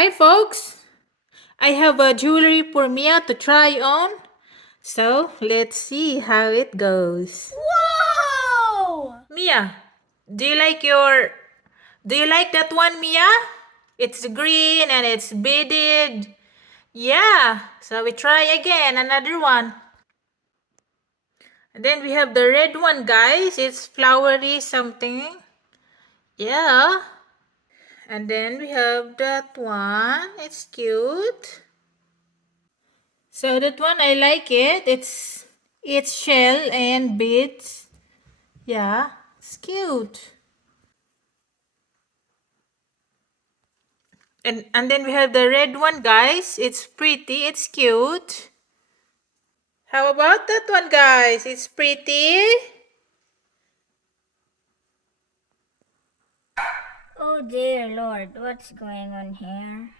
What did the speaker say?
Hi folks! I have a jewelry for Mia to try on. So let's see how it goes. Whoa! Mia, do you like that one, Mia? It's green and it's beaded. Yeah, so we try again, another one. And then we have the red one, guys. It's flowery something. Yeah. And then we have that one. It's cute. So that one I like it. It's shell and beads. Yeah, it's cute. And then we have the red one, guys. It's pretty. It's cute. How about that one, guys? It's pretty. Oh dear Lord, what's going on here?